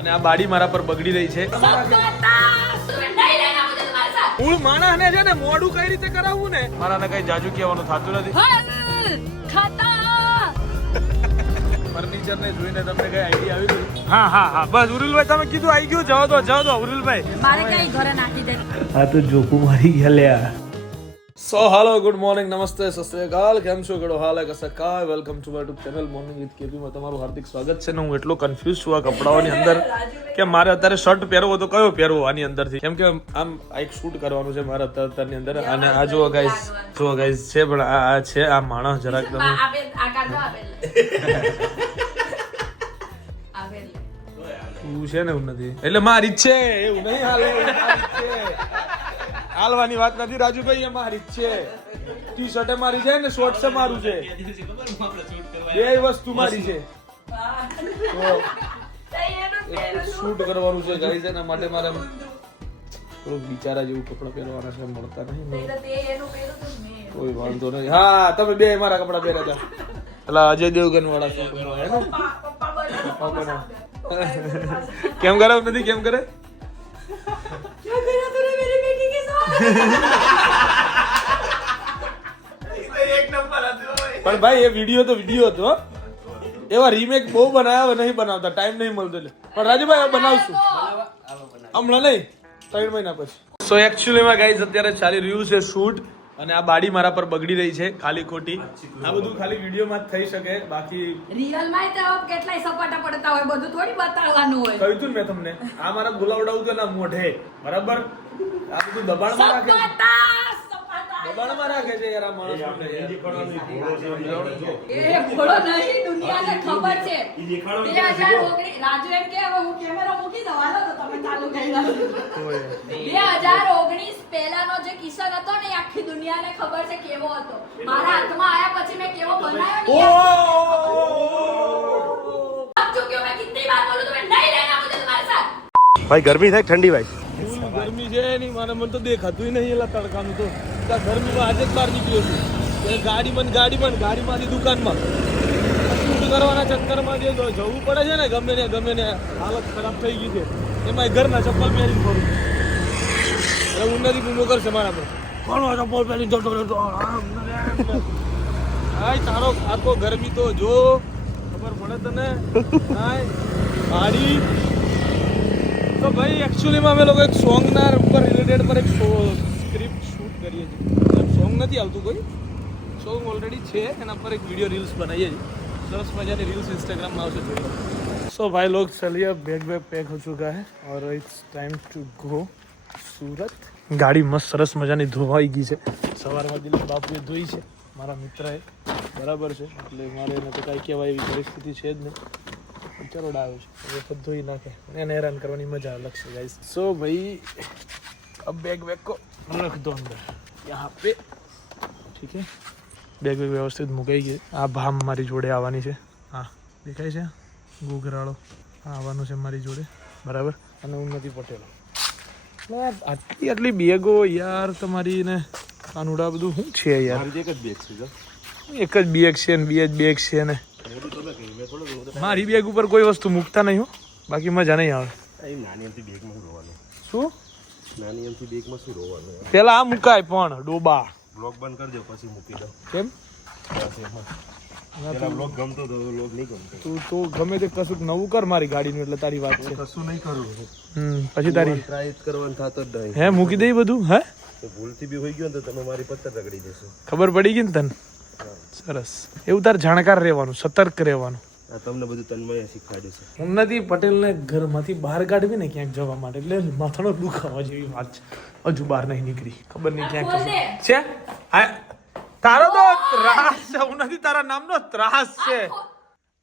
અને આ બાડી મારા પર બગડી રહી છે. મૂળ માણસને છે ને મોઢું કઈ રીતે કરાવવું ને મારાને કઈ જાજુ કહેવાનું થતું નથી. ફર્નિચર ને જોઈને તમને કઈ આઈડિયા આવી ગયું? હા હા હા બસ ઉરુલભાઈ તમે કીધું આવી ગયું. જવા દો ઉરુલભાઈ. મારે કઈ ઘરે નાખી દે. આ તો જોકુ મારી ગયા લ્યા. સો હાલો ગુડ મોર્નિંગ નમસ્તે સત શ્રી અકાલ. કેમ છો ગડો હાલ કસે કાય welcome to my YouTube channel morning with KP માં તમારું હાર્દિક સ્વાગત છે. ને હું એટલો કન્ફ્યુઝ છું આ કપડાઓની અંદર કે મારે અત્યારે શર્ટ પહેરવો તો કયો પહેરવો આની અંદરથી, કેમ કે આમ એક શૂટ કરવાનું છે મારે અત્યારની અંદર. અને આ જુઓ ગાઈસ છે પણ આ છે આ માણસ જરાક તમે શું છે ને એવું નથી એટલે મારી જ છે એવું નહીં હાલે હાલવાની વાત નથી રાજુભાઈ. એ મારી જ છે. ટી શર્ટ મારી છે ને શોર્ટ છે મારું છે. બે વસ્તુ મારી છે. શૂટ કરવાનું છે ગાઈસ એના માટે મારે થોડુંક બિચારા જેવું કપડા પહેરવાના છે, મળતા નહીં. કોઈ વાંધો નહીં. હા તમે બે મારા કપડા પહેર્યા હતા એટલે અજય દેવગન વાળા શૂટ કેમ કરે નથી કેમ કરે પણ ભાઈ એ વિડીયો તો વિડીયો હતો. એવા રીમેક બહુ બનાવ્યા નહીં બનાવતા, ટાઈમ નહીં મળતો એટલે. પણ રાજુભાઈ બનાવશું હમણાં નહીં 3 મહિના પછી. સો એકચ્યુઅલી માં ગાઈઝ અત્યારે ચાલી રહ્યું છે શૂટ અને આ બાડી મારા પર બગડી રહી છે ખાલી ખોટી. આ બધું ખાલી વિડીયો માં જ થઈ શકે, બાકી રિયલ માં તો કેટલાય સપાટા પડતા હોય, બધું થોડી બતાવવાનું હોય. કહ્યું તું મેં તમને આ મારા ગુલાવડાવું તો ના મોઢે બરાબર. આ બધું દબાણમાં રાખે છે યાર આ માણસ. એ ભોળો નહીં, દુનિયાને ખબર છે. 2019 રાજુ એમ કે હવે હું કેમેરા મૂકી દઉં, હાલો તો તમે ચાલુ કરી દો. 2019 પહેલાનો જે કિસ્સો હતો ને આખી દુનિયાને ખબર છે કેવો હતો. મારા હાથમાં આયા પછી મેં કેવો બનાવ્યો ને अब चुकी मैं कितनी बार बोलूं तुम्हें नहीं रहना मुझे तुम्हारे साथ. भाई गर्मी થાય ઠંડી ભાઈ ગરમી છે નહીં મને તો દેખાતું નહીં એલા તડકાનું. તો ગરમીમાં આજે જ બહાર નીકળ્યો છું. ગાડીમાંથી દુકાનમાં શૂટ કરવાના ચક્કરમાં જે જવું પડે છે ને ગમે ને હાલત ખરાબ થઈ ગઈ છે. એમાં ઘરના ચપ્પલ પહેરીને ફરું એટલે ઉન્નતિ ગુમો કરશે મારા પર. કોનો ચપ્પલ પહેરીને જતો રહેતો તારો આખો ગરમી તો જો ખબર પડે તને. ગાડી તો ભાઈ એકચ્યુઅલીમાં અમે લોકો એક સોંગના ઉપર રિલેટેડ પર એક સ્ક્રિપ્ટ શૂટ કરીએ છીએ. સોંગ નથી આવતું કોઈ, સોંગ ઓલરેડી છે એના પર એક વિડીયો રીલ્સ બનાવીએ છીએ. સરસ મજાની રીલ્સ इंस्टाग्राम में આવશે જોઈ લો. सो भाई लोग चलिए बैग पैक हो चुका है और इट्स टाइम टू गो सूरत. गाड़ी मस्त સરસ મજાની ધોવાઈ ગઈ છે. સવારમાં દિલીપ બાપુએ ધોઈ છે મારા મિત્રએ, બરાબર છે. એટલે મારે એને તો કાંઈ કહેવાય એવી પરિસ્થિતિ છે જ નહીં. ચરોડ આવ્યો છે વખત ધોઈ નાખે, એને હેરાન કરવાની મજા અલગ છે ગાઈસ. સો ભાઈ अब बैग को रख दो अंदर यहाँ पे, ठीक है. બેગ વ્યવસ્થિત મુકાઈ ગઈ. આ ભામ મારી જોડે આવવાની છે. હા દેખાય છે ગુગરાળો આવવાનું છે મારી જોડે, બરાબર. અને ઉન્નતિ પટેલ. આટલી બેગો યાર તમારી ને કાનુડા બધું શું છે યાર? એક જ બેગ છે એક જ બેગ છે ને બે જ બેગ છે ને મારી બેગ ઉપર કોઈ વસ્તુ મૂકતા નહીં હો, બાકી મજા નહીં આવે. નાની એમથી બેગમાં શું રોવાનું? શું નાની એમથી બેગમાં શું રોવાનું? પેલા આ મુકાય પણ ડોબા બ્લોગ બંધ કરી દો પછી મૂકી દો. કેમ પેલા બ્લોગ ગમતો તો બ્લોગ નહીં ગમતો. તું તો ગમે તે કશુંક નવું કર મારી ગાડીનું એટલે તારી વાત છે. કશું નહીં કરું પછી તારી ટ્રાય કરવાનું થતો જ નહીં. હે મૂકી દઈ બધું. હે તો ભૂલથી બી હોઈ ગયો ને તો તમે મારી પત્તર રગડી દેશો. ખબર પડી ગઈ ને તને? સરસ. એવું તાર જાણકાર રહેવાનું, સતર્ક રહેવાનું. આ તમને બધું તન્મય શીખવાડ્યું છે. ઉન્નતિ પટેલને ઘરમાંથી બહાર કાઢવી ને ક્યાંક જવા માટે, એટલે માથાનો દુખાવા જેવી વાત છે. હજુ બહાર નહીં નીકળી, ખબર નહીં ક્યાંક છે. તારો તો ત્રાસ છે ઉન્નતિ, તારા નામનો ત્રાસ છે.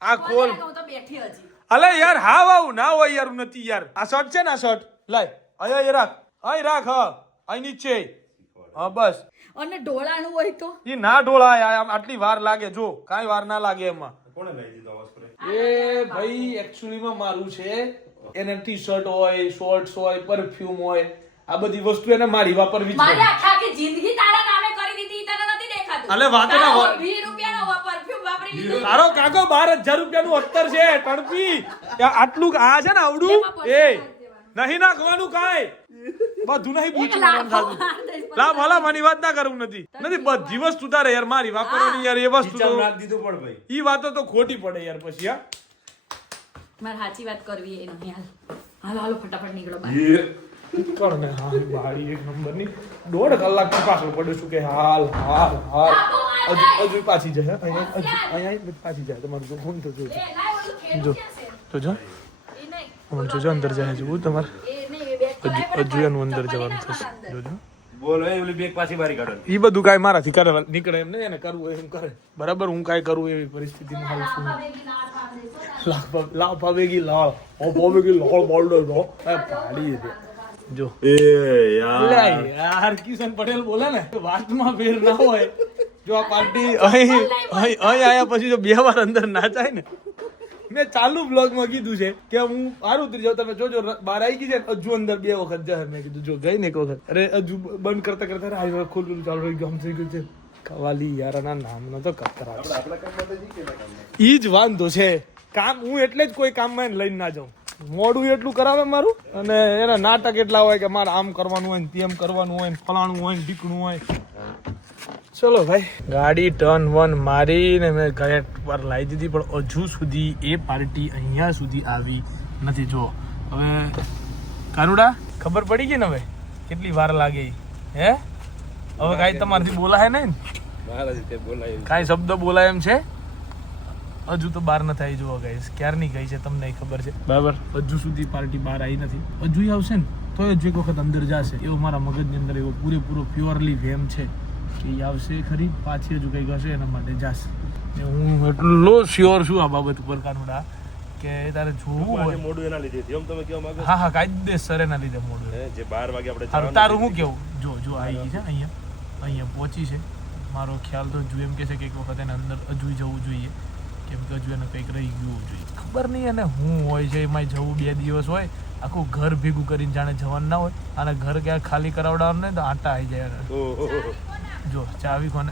આ ખોલ. હું તો બેઠી હજી. અલે યાર હા વાવ ના હોય યાર ઉન્નતિ યાર. આ શર્ટ છે ને, આ શર્ટ લાય અહીંયા રાખ, અહીં રાખ. હા અહીં નીચે. હા બસ. અને ઢોળાનું હોય તો એ ના ઢોળાય. આમ આટલી વાર લાગે જો, કાંઈ વાર ના લાગે એમાં. કોણે લઈ દીધો વસ્ત્ર? એ ભાઈ એકચ્યુઅલીમાં મારું છે. એને ટી શર્ટ હોય, શોર્ટ્સ હોય, પરફ્યુમ હોય, આ બધી વસ્તુ એને મારી વાપરવી જ મારી પડે. આખી જિંદગી તારા નામે કરી દીધી, તને નથી દેખાતું? અલે વાત ના હોય. 20 રૂપિયાનો પરફ્યુમ વાપરી લીધું. તારો કાકો 12,000 રૂપિયાનું અત્તર છે ટણપી આટલું આ છે ને આવડું એ નહીં નાખવાનું કાંઈ બધું નહીં પૂછું લા ભલા મારી વાત ના કરું નથી બધી વસ્તુ તારે યાર મારી વાપરવાની યાર એ વસ્તુ તો દીધું પણ ભાઈ ઈ વાતો તો ખોટી પડે યાર પછી યાર મારે સાચી વાત કરવી એ નહીં હાલો હાલો ફટાફટ નીકળો બહાર. કર ને હા બાળી એક નંબરની 1.5 કલાક પાછળ પડ્યો છું કે હાલ હજુ પાછી જાય અહીંયા પાછી જાય તમારું જો ફોન તો જોજો એ લાય ઓલું ખેલ જો. ક્યાં છે? તો જો એ નહીં. હમણાં જોજો અંદર જાય છે તમારે એ નહીં, એ બેગ તો લાય, પણ હજુ એનું અંદર ચપ્પલ જવાનું નહીં થશે નાખવાના અંદર. જોજો બોલ એ ઓલી બેગ પાછી બારી કાઢો ઈ બધું કાંઈ મારાથી કરે નીકળે એમ નહીં એને કરવું હોય એમ કરે બરાબર હું કાંઈ કરું એવી પરિસ્થિતિમાં હાલ છું લાવ પાવેગી લાળ બોલડો નો પાડી દે જો એ યાર લે યાર કિશન પટેલ બોલે ને વાતમાં ફેર ના હોય જો આ પાર્ટી અહીં આયા પછી જો 2 વાર અંદર ના જાય ને મેં ચાલુ બ્લોગમાં કીધું છે કે હું સારું ઉતરી જાઉં તમે જોજો બહાર આવી ગઈ છે હજુ અંદર 2 વખત જાય મેં કીધું જો ગઈ ને એક વખત અરે હજુ બંધ કરતા કરતા આ ખોલું ચાલુ રહી ગયું આમ થઈ ગયું છે કવાલી યારના નામનો તો કતરા ઈ જ વાંધો છે કામ હું એટલે જ કોઈ કામમાં લઈને ના જાઉં મોડું એટલું કરાવે મારું અને એના નાટક એટલા હોય કે મારે આમ કરવાનું હોય ને તેમ કરવાનું હોય ને ફલાણું હોય ને ઢીકણું હોય ચલો ભાઈ ગાડી ટર્ન 1 મારીને મેં ઘરે પર લાવી દીધી પણ હજુ સુધી એ પાર્ટી અહીંયા સુધી આવી નથી જો હવે કાનુડા ખબર પડી ગઈ ને હવે કેટલી વાર લાગે ઈ? હે હવે કાંઈ તમારાથી બોલાય નહીં મારાથી તે બોલાય કાંઈ શબ્દ બોલાય એમ છે હજુ તો બહાર ન થાય જુઓ ગાઈસ ક્યારની ગઈ છે તમને ખબર છે બરાબર હજુ સુધી પાર્ટી બહાર આવી નથી હજુ આવશે ને તો હજુ એક વખત અંદર જશે એવો મારા મગજની અંદર એવો પૂરેપૂરો પ્યોરલી વેમ છે કે એ આવશે ખરી પાછી હજુ કંઈક હશે એના માટે જશે હું એટલો શ્યોર છું આ બાબત ઉપર કાનુડા કે તારે જોવું હોય મોડું એના લીધે એમ તમે કેવા માંગો હા હા કાયદેસર એના લીધે મોડું જે 12 વાગે આપણે તારું તારું હું કેવું જો આવી ગઈ છે અહીંયા પહોંચી છે મારો ખ્યાલ તો હજુ એમ કહે છે કે એક વખત એને અંદર હજુ જવું જોઈએ કેમ કે હજુ એને કંઈક રહી ગયું જોઈએ ખબર નહીં એને હું હોય છે એમાં જવું 2 દિવસ હોય આખું ઘર ભેગું કરીને જાણે જવાનું ના હોય અને ઘર ક્યાંક ખાલી કરાવડાવવાનું ને તો આટા આવી જાય એને. જો ચાવી કોને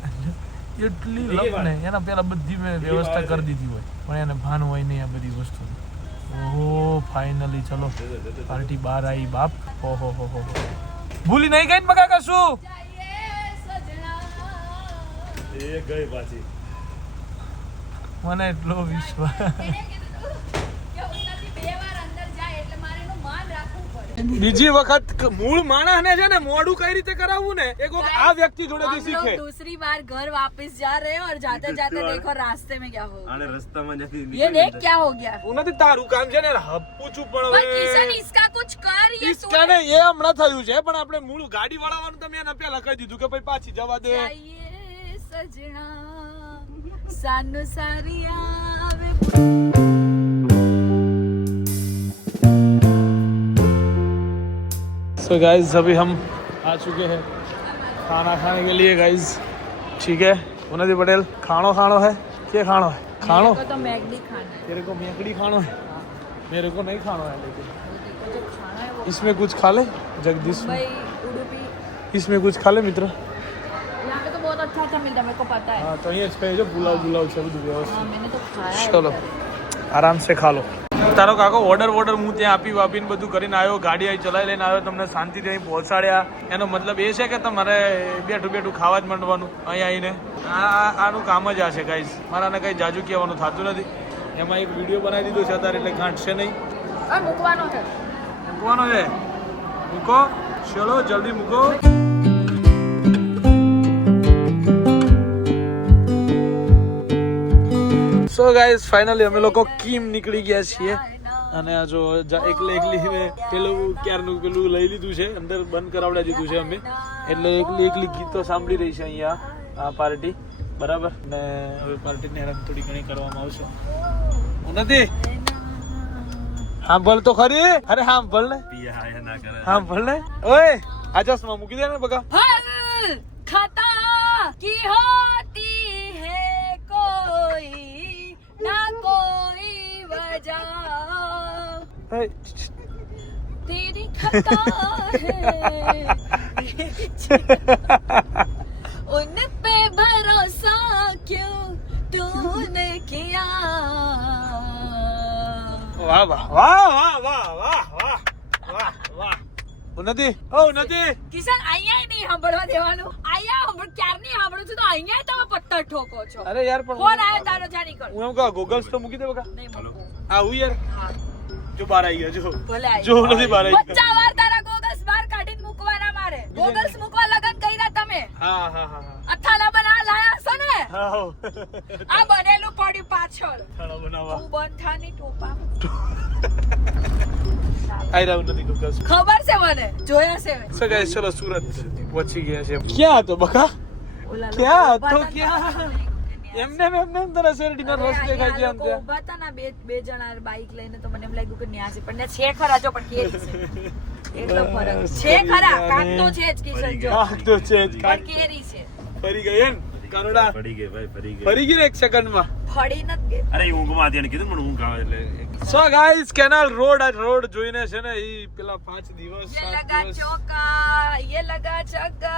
એટલી લપ ને એના પેલા બધી મેં વ્યવસ્થા કરી દીધી હોય પણ એને ભાન હોય નહીં આ બધી વસ્તુ ઓહો ફાઇનલી ચલો પાર્ટી બહાર આવી બાપ ઓહો હો ભૂલી નહીં ગઈ ને બકા કશું એ ગઈ પાછી મને એટલો વિશ્વાસ બીજી વખત મૂળ માણસ ને છે ને મોડું કઈ રીતે કરાવવું ને એક વખત આ વ્યક્તિ જોડેથી શીખે दूसरी बार घर वापस जा रहे हैं और जाते जाते देखो रास्ते में क्या हो આને રસ્તામાં નથી ये देख क्या हो गया હું નથી તારું કામ છે ને પૂછું પણ पर किशन इसका कुछ कर ये ઈસકા ને એ હમણાં થયું છે પણ આપણે મૂળ ગાડી વાળાવાનું તમે એના પહેલા કહી દીધું કે ભાઈ પાછી જવા દે चाहिए सजना सानु सारी आवे सो गाइस अभी हम आ चुके हैं खाना खाने के लिए गाइस ठीक है उन्नति पटेल खानो खानो है क्या खानो है खानो को तो मैगडी खाना है तेरे को मेकड़ी खानो है मेरे को नहीं खाना है लेकिन जो खाना है वो इसमें कुछ खा ले जगदीश मुंबई उडुपी इसमें कुछ खा ले मित्र यहाँ पे तो बहुत अच्छा अच्छा मिलता है मेरे को पता है हाँ तो ये जो पुलाव बुलाव છે બધું हाँ વ્યવસ્થિત मैंने तो खाया है ચલો આરામ से ખા લો તારો કાકો ઓર્ડર હું ત્યાં આપીને બધું કરીને આવ્યો ગાડી અહીં ચલાવી લઈને આવ્યો તમને શાંતિથી અહીં પહોંચાડ્યા એનો મતલબ એ છે કે તમારે બેઠું ખાવા જ માંડવાનું અહીં આવીને આનું કામ જ આ છે ગાઈઝ મારાને કંઈ જાજુ કહેવાનું થતું નથી એમાં એક વિડીયો બનાવી દીધો છે અત્યારે એટલે ગાંઠશે નહીં મૂકવાનો છે મૂકવાનો છે મૂકો ચલો જલ્દી મૂકો સો ગાઈઝ ફાઇનલી અમે લોકો કીમ નીકળી ગયા છીએ અને આ જો એકલી મેં પેલું ક્યારનું પેલું લઈ લીધું છે અંદર બંધ કરાવડા દીધું છે અમે એટલે એકલી ગીતો સાંભળી રહી છે અહીંયા આ પાર્ટી બરાબર ને હવે પાર્ટીને હેરાન થોડી ઘણી કરવામાં આવશે નથી હા બોલ તો ખરી અરે હા બોલ ને પિયા ના કરે હા બોલ ને ઓય આ ચશ્મા મૂકી દે ને બકા हर खता की होती है कोई ना कोई वजह तेरी खता है उन पे भरोसा क्यों तूने વાહ વાહ વાહ વાહ વાહ વાહ વાહ વાહ વાહ ઉન્નતિ કિશન અહીંયા નહીં સાંભળવા દેવાનું. અહીંયા સાંભળ ક્યારની સાંભળું છું તો અહીંયા તમે પત્તર ઠોકો છો. અરે યાર પણ ફોન આવ્યો તારો જા નીકળ. હું એમ કહું ગોગલ્સ તો મૂકી દે બકા. નહીં મૂકું. આવું યાર હા જો બહાર આવી ગયો જો ભલે આવી. જો નથી બહાર આવી બચ્ચા વાર તારા ગોગલ્સ બહાર કાઢીને મૂકવાના મારે. ગોગલ્સ મૂકવા લગન કર્યા તમે. હા હા હા હા અથાણા બના લાયા છો ને. હા આ બનેલું પડ્યું પાછળ. ખાણા બનાવવા તું બંધ થા ની ટોપા. આઈ રહ્યું નથી ગોગલ્સ ખબર છે મને જોયા છે મેં. સો ગાઈસ ચલો સુરત પહોંચી ગયા છે ક્યાં હતો બકા ઓલા લોકો ક્યાં ઊભા હતો હતા ને ક્યાં પાછળ. એમને તરફ શેરડીનો અરે રસ દેખાય છે અહીંયા આમ લોકો ત્યાં ઊભા હતા ને બે જણા બાઈક લઈને તો મને એમ લાગ્યું કે ન્યા છે પણ ન્યા છે ખરા જો પણ કેરી છે એટલો ફરક છે ખરા કાંક તો છે જ કિશન જો હા તો છે જ પણ કેરી છે ફરી ગઈ એમ કનુડા પડી ગઈ ભાઈ ફરી ગઈ ફરી ગઈ ને એક સેકન્ડમાં ફળી નથી ગઈ. અરે ઊંઘમાં હતી એને કીધું મને ઊંઘ આવે એટલે સો ગાઈસ કેનાલ રોડ આ રોડ જોઈને છે ને ઈ પેલા 5 દિવસ ये 7 लगा દિવસ चौका ये लगा छक्का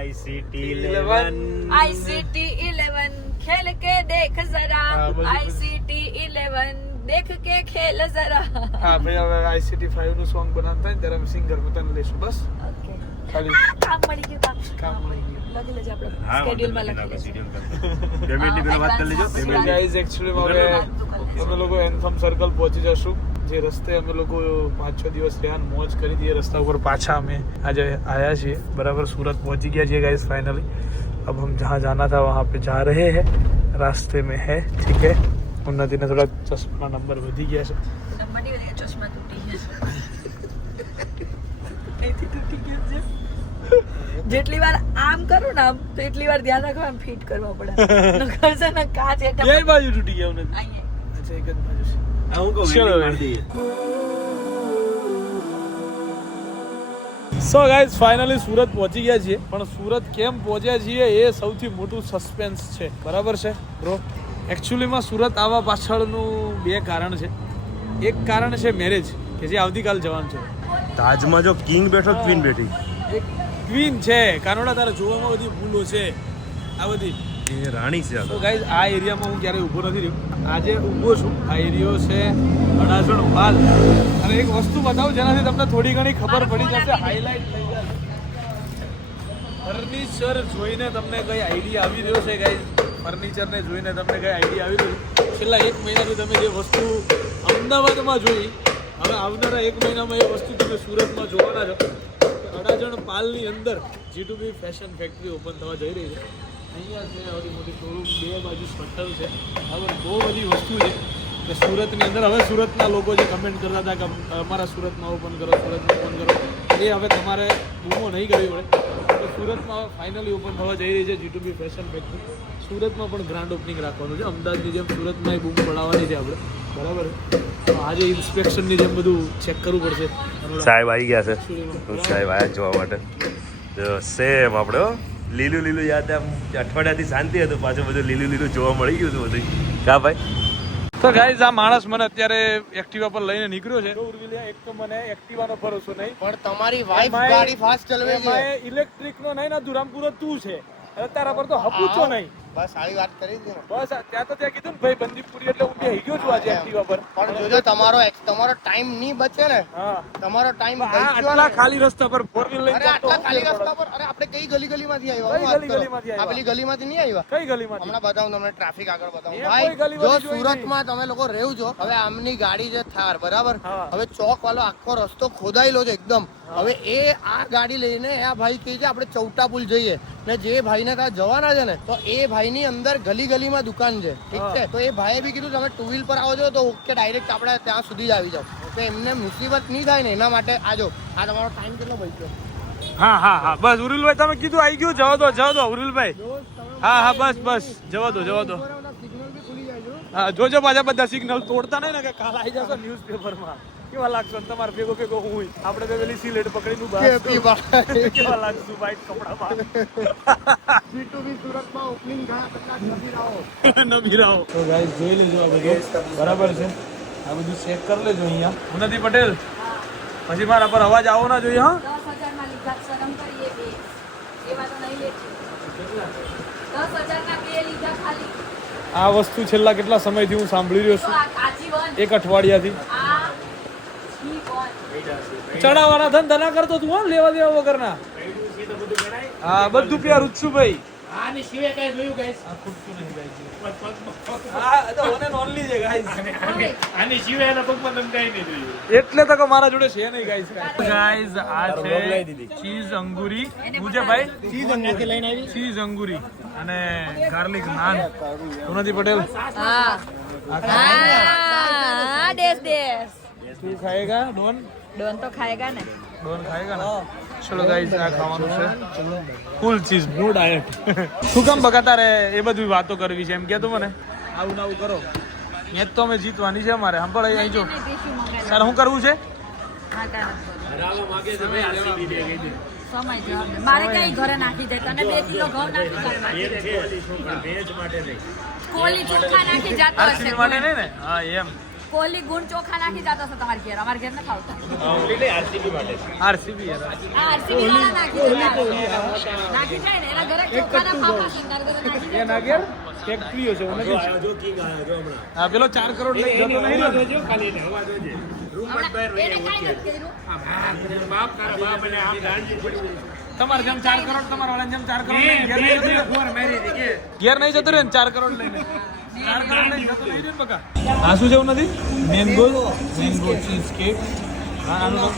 ICT 11 ICT 11 खेल के देख जरा हाँ, बस- ICT 11 देख के खेल जरा હા ભાઈ હવે ICT 5 નું સોંગ બનાવતા હોય ને ત્યારે અમે સિંગર માં તને લેશું બસ ઓકે ખાલી કામ મળી ગયું કામ મળી ગયું. લખી લેજે આપણે હા સ્કેડ્યુલ માં લખી લેજે પેમેન્ટ ની પેલા વાત કરી લેજો હા, પેમેન્ટ ગાઈઝ એકચ્યુઅલી હવે અમે લોકો એન્થમ સર્કલ પહોંચી જશું જે રસ્તે અમે લોકો 5-6 દિવસ રહ્યા ને મોજ કરી હતી એ રસ્તા ઉપર પાછા અમે આજે આયા છીએ બરાબર સુરત પહોંચી ગયા છીએ गाइस फाइनली अब हम जहाँ जाना था वहाँ पे जा रहे हैं रास्ते में है ठीक है उन्नति ने थोड़ा चश्मा नंबर वधी गया છે નંબર ની વળી ચશ્મા તૂટી ગયા અહીંથી તૂટી ગયા છે જેટલી વાર આમ કરું ને આમ તો એટલી વાર ધ્યાન રાખવા આમ ફિટ કરવા પડે નકર છે ને કાચ હેઠળ બે બાજુ તૂટી ગયા ઉન્નતિ અહીંયા અચ્છા એક જ બાજુ છે હું કહું ચલો વેલ્ડિંગ હવે. મારી દઈએ સો ગાઈઝ ફાઇનલી સુરત પહોંચી ગયા છીએ પણ સુરત કેમ પહોંચ્યા છીએ એ સૌથી મોટું સસ્પેન્સ છે બરાબર છે બ્રો એકચ્યુઅલીમાં સુરત આવવા પાછળનું બે કારણ છે એક કારણ છે મેરેજ કે જે આવતીકાલ જવાનું છે તાજમાં જો કિંગ બેઠો ક્વીન બેઠી એક ક્વીન છે કાનોડા તારે જોવામાં બધી ભૂલો છે આ બધી એ રાણી છે તો ગાઈઝ આ એરિયામાં હું ક્યારેય ઊભો નથી રહ્યો આજે ઊભો છું આ એરિયો છે અડાજણ પાલ અને એક વસ્તુ બતાવું જેનાથી તમને થોડી ઘણી ખબર પડી જશે હાઇલાઇટ થઈ જશે ફર્નિચર જોઈને તમને કઈ આઈડિયા આવી રહ્યો છે ગાઈઝ ફર્નિચરને જોઈને તમને કઈ આઈડિયા આવી રહ્યો છે છેલ્લા 1 મહિનાથી તમે જે વસ્તુ અમદાવાદમાં જોઈ હવે આવનારા 1 મહિનામાં એ વસ્તુ તમે સુરતમાં જોવાના છો અડાજણ પાલની અંદર G2B ફેશન ફેક્ટરી ઓપન થવા જઈ રહી છે અહીંયા છે આવડી મોટી શોરૂમ બે બાજુ શટલ છે બરાબર બહુ બધી વસ્તુ છે કે સુરતની અંદર હવે સુરતના લોકો જે કમેન્ટ કરતા હતા કે અમારા સુરતમાં ઓપન કરો એ હવે તમારે બૂમો નહીં કરવી પડે તો સુરતમાં હવે ફાઇનલી ઓપન થવા જઈ રહી છે G2B ફેશન ફેક્ટરી સુરતમાં પણ ગ્રાન્ડ ઓપનિંગ રાખવાનું છે અમદાવાદની જેમ સુરતમાં બૂમ પડાવવાની છે આપણે બરાબર તો આજે ઇન્સ્પેક્શનની જેમ બધું ચેક કરવું પડશે સાહેબ આવી ગયા છે સાહેબ આયા જોવા માટે તો સેમ આપણે હો. લીલું લીલું યાદ આમ અઠવાડિયાથી શાંતિ હતું પાછું બધું લીલું લીલું જોવા મળી ગયું હતું બધું કા ભાઈ તો ગાઈઝ આ માણસ મને અત્યારે એક્ટિવા પર લઈને નીકળ્યો છે ઉર્વિલિયા એક તો મને એક્ટિવાનો ભરોસો નહીં પણ તમારી વાઈફ ગાડી ફાસ્ટ ચલાવે છે ઇલેક્ટ્રિક નો નહીં ના દુરામપુરો તું છે અરે તારા પર તો હપુચો નહીં બસ આવી વાત કરી હતી ને બસ ત્યાં તો ત્યાં કીધું ને ભાઈ બંદીપુરી એટલે હું બેહી ગયો છું આજે એક્ટિવા પર પણ જોજો તમારો ટાઈમ નહીં બચે ને હા તમારો ટાઈમ આટલા ખાલી રસ્તા પર ફોર વ્હીલ લઈને અરે જતો આટલા હોઉં ખાલી તો રસ્તા પર અરે આપણે કઈ ગલીમાંથી કઈ આવ્યા ગલીમાંથી આવ્યા? આ પેલી ગલીમાંથી નહીં આવ્યા કઈ ગલીમાંથી હમણાં બતાવું તમને ટ્રાફિક આગળ બતાવું એ ભાઈ કોઈ ગલી જો વળી જોઈ સુરતમાં તમે લોકો રહેવું છો હવે આમની ગાડી છે થાર બરાબર હા. હવે ચોક વાળો આખો રસ્તો ખોદાયેલો છે એકદમ હવે એ આ ગાડી લઈને આ ભાઈ કહે છે આપણે ચૌટા પુલ જઈએ ને જે ભાઈને ત્યાં જવાના છે ને તો એ ભાઈની અંદર ગલીમાં દુકાન છે ઠીક છે તો એ ભાઈએ બી કીધું તમે ટુ વ્હીલ પર આવો છો તો ઓકે ડાયરેક્ટ આપણે ત્યાં સુધી જ આવી જાવ તો એમને મુસીબત નહીં થાય ને એના માટે આજો આ તમારો ટાઈમ કેટલો બચ્યો હા હા હા બસ ઉરુલભાઈ તમે કીધું આવી ગયું જવા દો ઉરુલભાઈ હા હા બસ જવા દો સિગ્નલ બી ખુલી જાય છે હા જોજો પાછા બધા સિગ્નલ તોડતા નહીં ને કે કાલ આવી જશો ન્યૂઝપેપરમાં કેવા લાગશો ને તમારે ભેગો હું આપણે તો પેલી સિલેટ પકડીનું બહાર કેપી ભાઈ કેવા લાગશું વ્હાઈટ કપડામાં G2B સુરતમાં ઓપનિંગ ઘણા કદાચ નથી રાહો નબીરાઓ તો ગાઈસ જોઈ લેજો આ બધું બરાબર છે આ બધું ચેક કરી લેજો અહીંયા ઉન્નતિ પટેલ પછી મારા પર અવાજ આવો ના જોઈએ હા 10,000 માં લીધા શરમ કરીએ બે એવા તો નહીં લેતી 10,000 ના બે લીધા ખાલી આ વસ્તુ છેલ્લા કેટલા સમયથી હું સાંભળી રહ્યો છું, આજીવન એક અઠવાડિયાથી. આ જીવન. ચડાવવાના ધંધા ના કરતો તું, હા, લેવા દેવા વગરના. હા, બધું પ્યારું જ છું ભાઈ. આની સિવાય કઈ જોયું ગાઈસ? આ ખૂટતું નહીં guys. હા, તો one and only છે guys. આની સિવાય એના પગમાં તમે કઈ નહીં જોયું. એટલે તો કે મારા જોડે છે નહીં ગાઈસ. આ છે ચીઝ અંગુરી. હું છે ભાઈ ચીઝ અંગાથી લઈને આવી. ચીઝ અંગુરી અને ગાર્લિક નાન. સોનાજી પટેલ હા હા દેશ તું ખાएगा? ડોન તો ખાएगा ને. ડોન ખાएगा ना? ચલો ગાઈસ, આ ખાવાનું છે ફૂલ ચીઝ, નો ડાયટ. શું કામ બગાતા રે એ બધી વાતો કરવી છે એમ કે તું મને? આવું ના આવું કરો. મેચ તો અમે જીતવાની છે અમારે. સાંભળ અહીં જો સર શું કરવું છે? હા તારા રાવા માંગે છે ભાઈ આરસીબી દે ગઈ દે. સમય જવાબ દે. મારે કઈ ઘરે નાખી દે તને 2 કિલો ઘઉં નાખી એ છે મેચ માટે નહીં. કોલી ચોખા નાખી જાતો હશે. આરસીબી માટે નહીં ને? હા એમ. કોલી ગુણ ચોખા નાખી જાતો હશે તમારા ઘેર. અમારા ઘેર ન ખાવતા. એટલે આરસીબી માટે છે. આરસીબી યાર. આ આરસીબી વાળા નાખી જાય. નાખી જાય ને એના ઘરે ચોખાના ફાફા છે તારા ઘરે નાખી એ જાય. ના ઘેર ફેક્ટરીઓ છે મને આયો જો કિંગ આયો જો હમણાં. હા, પેલો 4 કરોડ લઈ જતો નહીં રહ્યો. જોજો ખાલી ને હવા જોજે. રૂમ માં બહાર હમણાં એને કાંઈ નથી કર્યું. બાપ તારા બાપ અને આમ ગાંજી પડી. તમારે જેમ 4 કરોડ, તમારા વાળા જેમ 4 કરોડ લઈને ઘેર નહીં જતો રહ્યો. ફોર મારી હતી કે ઘેર નહીં જતો રહ્યો ને 4 કરોડ લઈને. 4 કરોડ લઈને જતો નહીં રહ્યો ને બકા. આ શું જેવું નથી? Mango cheese cake. હા, આનું નામ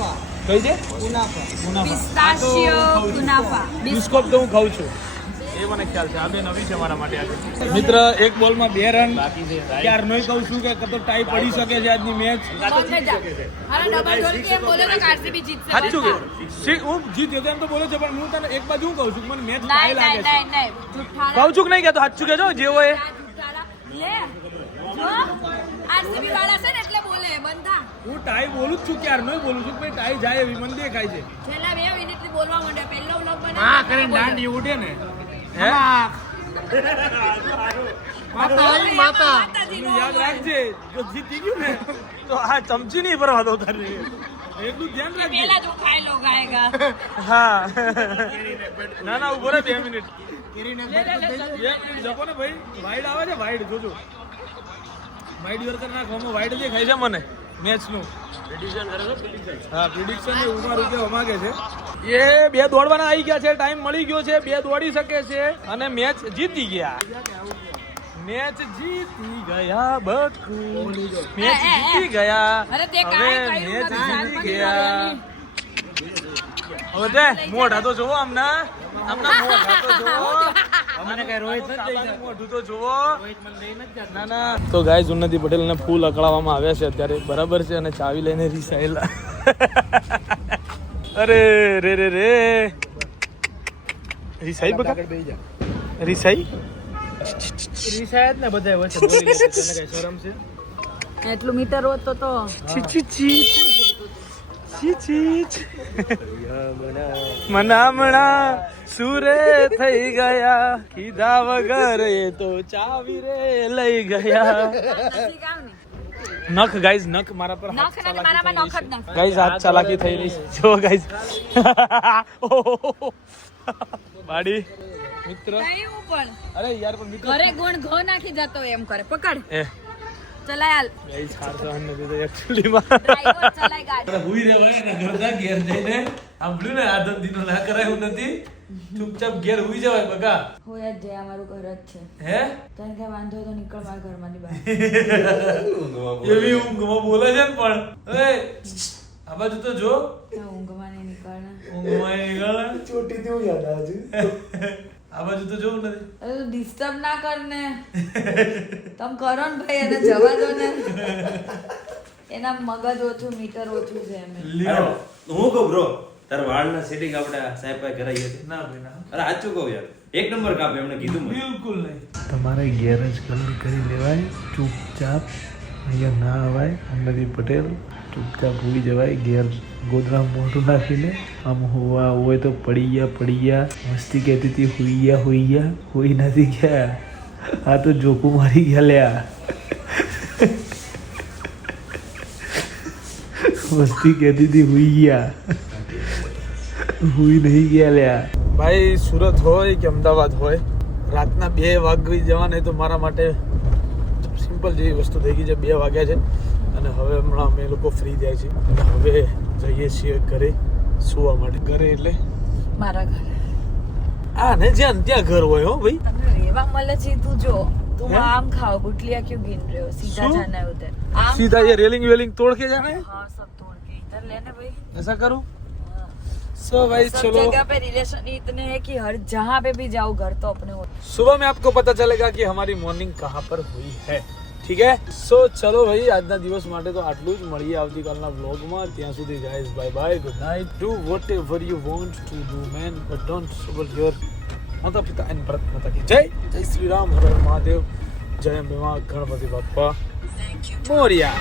કઈ છે? મુનાફા. પિસ્તાશિયો ગુનાફા. બિસ્કોટ તો હું ખાઉં છું, એ મને ખ્યાલ છે. આ બે નવી છે મારા માટે આજે. મિત્ર, એક બોલમાં 2 રન. ક્યારનોય કહું છું કે કતો ટાઈ પડી શકે છે આજની મેચ. કોણ જા? અરે ડબલ ઢોલકી એમ બોલે તો આરસીબી જીતશે. સાચું કે હું જીત્યો તો એમ તો બોલે છે, પણ હું તને એક બાજુ હું કહું છું કે મને મેચ ટાઈ નહીં લાગે છે. નહીં નહીં જુઠ્ઠારા. કહું છું કે નહીં કહેતો? સાચું કહેજો જે હોય. જુઠ્ઠારા. લે જો આરસીબી વાળા છે ને એટલે બોલે બંધા. હું ટાઈ બોલું જ છું, ક્યારનોય બોલું છું કે ભાઈ ટાઈ જાય એવી મને દેખાય છે. છેલ્લા 2 મિનિટથી બોલવા માંડ્યા. પહેલો વ્લોગ બને હા કરીને દાંડી ઉડે ને. હે? માતાજીનો તું યાદ રાખજે, જો જીતી ગયું ને તો આ ચમચી નહીં ભરવા દો તારે. એટલું ધ્યાન રાખજે. પેલા જો ખાઈ લો ગાયગા. હા. ના ના, ઉભો રહે 2 મિનિટ. 2 મિનિટ જપો ને ભાઈ. વાઈડ આવે છે, વાઈડ જોજો. વાઈડ યોર કરી નાખવામાં વાઈડ દેખાય છે મને મેચનું. હા, પ્રિડિક્શન એ ઉમર રૂપિયા માગે છે. એ 2 દોડવાના આવી ગયા છે, ટાઈમ મળી ગયો છે, 2 દોડી શકે છે અને મેચ જીતી ગયા. મેચ જીતી ગયા બકુ, મેચ જીતી ગયા. અરે તે કાંઈ કહ્યું મેચ નથી, જીતી શાંતિ ગયા. હવે તે મોઢા તો જોવો આમના મોઢા તો જોવો. અમને કઈ રોહિત સાબાનું મોઢું તો જોવો. ના ના. તો ગાઈઝ, ઉન્નતિ પટેલને ફૂલ અકળાવવામાં આવ્યા છે અત્યારે, બરાબર છે, અને ચાવી લઈને રીસાયેલા. અરે રે રે રે રીસાઈ બકા રીસાઈ રીસાયત ને બધાય વચ્ચે બોલી લે તને કઈ શરમ છે? એટલું મીટર હોત તો ચી ચી ચી ચી ચી મનામણા સુરે થઈ ગયા, કીધા વગર એ તો ચાવી રે લઈ ગયા. નથી કામ ને. નખ ગાઈઝ, નખ મારા પર નખ નથી, મારામાં નખ જ નથી. ગાઈઝ હાથ ચાલાકી થઈ રહી છે. જો ગાઈઝ બાડી મિત્ર. કયું પણ અરે યાર પણ મિત્ર ઘરે ગુણ ઘો નાખી જતો એમ કરે. પકડ એ ચલાય હાલ. ગાઈઝ હાર સહન નથી તો એક્ચ્યુઅલી માં ડ્રાઈવર ચલાય ગાડી. હુઈ રે ભાઈ ના ઘર જા ઘેર જઈને સાંભળ્યું ને આદમ દીનો ના કરાયું નથી. ચૂપચાપ ઘેર હુઈ જવાય બકા. હોય જ જે અમારું ઘર જ છે. હે તને કઈ વાંધો હોય તો નીકળ મારા ઘરમાંથી બહાર. એવી ઊંઘમાં બોલે છે ને પણ એ આ બાજુ તો જો ના, ઊંઘમાં નહીં નીકળના. ઊંઘમાં નીકળ ચોટી દેવું યાદ આજે. આ બાજુ તો જોવું નથી. અરે તું ડિસ્ટર્બ ના કર ને. તમે કરો ને ભાઈ, એને જવા દો ને. એના મગજ ઓછું, મીટર ઓછું છે એમ. લ્યો હું કહું બ્રો, તાર વાળના સેટિંગ આપણે સાહેબ પાસે કરાવી હતી. ના ભાઈ ના, અરે સાચું કહું યાર, 1 નંબર કાપે એમણે કીધું મને. બિલકુલ નહીં. તમારે ઘેર જ કલર કરી લેવાય, ચૂપચાપ અહીંયા ના અવાય. ઉન્નતિ પટેલ ચૂપચાપ હોઈ જવાય ઘેર, ગોદડા મોઢું નાખીને. આમ હોવા હોય તો પડી ગયા મસ્તી કહેતી હતી હોઈ ગયા હોઈ નથી ગયા. આ તો જોકું મારી ગયા લ્યા. મસ્તી કહેતી હતી હોઈ ગયા, હોઈ નહીં ગયા લ્યા. ભાઈ સુરત હોય કે અમદાવાદ હોય, રાતના 2 વાગી જવાના તો મારા માટે સિમ્પલ જેવી વસ્તુ થઈ ગઈ છે. 2 વાગ્યા છે અને હવે હમણાં અમે લોકો ફ્રી થયા છીએ અને હવે જઈએ છીએ ઘરે સુવા માટે. ઘરે એટલે મારા ઘરે આ ને જ્યાં ત્યાં ઘર હોય હો ભાઈ. તને રેવા મળે છે. તું જો તું હે? આમ ખાओ गुटलिया क्यों गिन रहे हो सीधा શું? जाना है उधर आम सीधा ये रेलिंग वेलिंग तोड़ के जाना है, हाँ सब तोड़ के इधर लेने भाई ऐसा करूं? सो भाई सब चलो जगह पे रिलेशन इतने हैं कि हर जहाँ पे भी जाओ घर तो अपने होते सुबह में आपको पता चलेगा कि हमारी मॉर्निंग कहाँ पर हुई है. ठीक है, સો ચલો ભાઈ આજના દિવસ માટે તો આટલું જ. મળીએ આવતીકાલના વ્લોગમાં. ત્યાં સુધી guys bye bye, good night. Do vote ever you want to do man, but don't trouble your માતા પિતા એન્ડ ભરત માતા કી જય. જય શ્રી રામ, હર હર મહાદેવ, જય અંબે માં, ગણપતિ બાપ્પા મોર્યા.